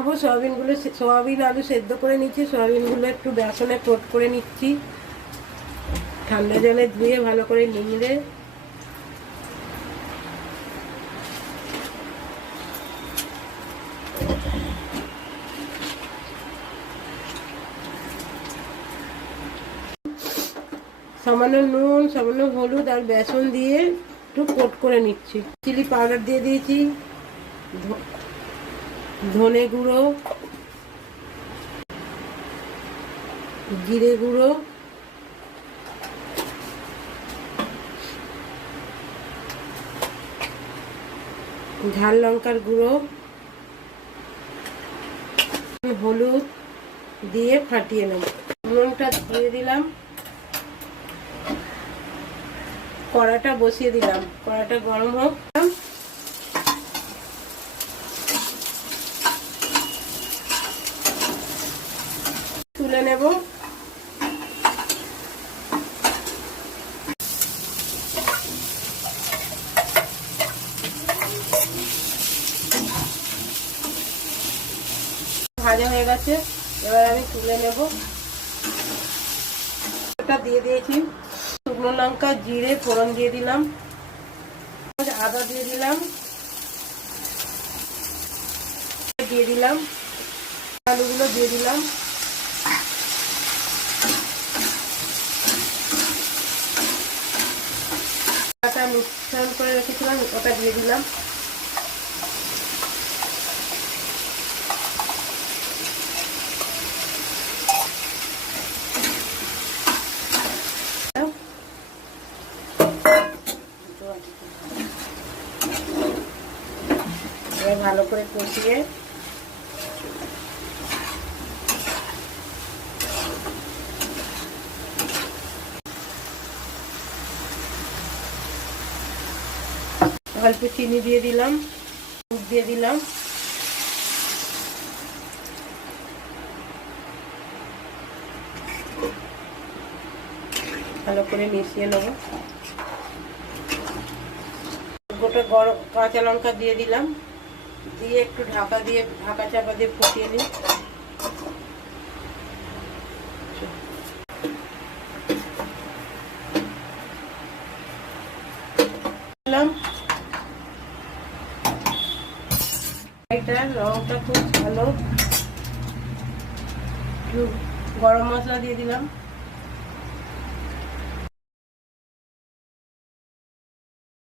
বানাবো। সোয়াবিন আলু সেদ্ধ করে নিচ্ছি। সোয়াবিনগুলো একটু বেসনে কোট করে নিচ্ছি, ঠান্ডা জলে ধুয়ে ভালো করে নিংড়ে। সামান্য নুন, সামান্য হলুদ আর বেসন দিয়ে একটু কোট করে নিচ্ছি। চিলি পাউডার দিয়ে দিয়েছি, ধনে গুঁড়ো, জিরে গুঁড়ো, ঝাল লঙ্কার গুঁড়ো, হলুদ দিয়ে ফাটিয়ে নেব। নুনটা দিয়ে দিলাম, কড়াটা বসিয়ে দিলাম, কড়াটা গরম হোক। তুলে নেব। ভাজা হয়ে গেছে, এবার আমি তুলে নেব। এটা দিয়ে দিয়েছি, শুকনো লঙ্কা জিরে ফোড়ন দিয়ে দিলাম, আদা দিয়ে দিলাম, আলুগুলো দিয়ে দিলাম, মিশ্রণ করে রেখেছিলাম ওটা দিয়ে দিলাম। ভালো করে কষিয়ে অল্প চিনি দিয়ে দিলাম, দুধ দিয়ে দিলাম, ভালো করে মিশিয়ে নেব। গোটা গরম কাঁচা লঙ্কা দিয়ে দিলাম, দিয়ে একটু ঢাকা চাপা দিয়ে ফুটিয়ে নিই। এটা রংটা খুব ভালো। গরম মশলা দিয়ে দিলাম।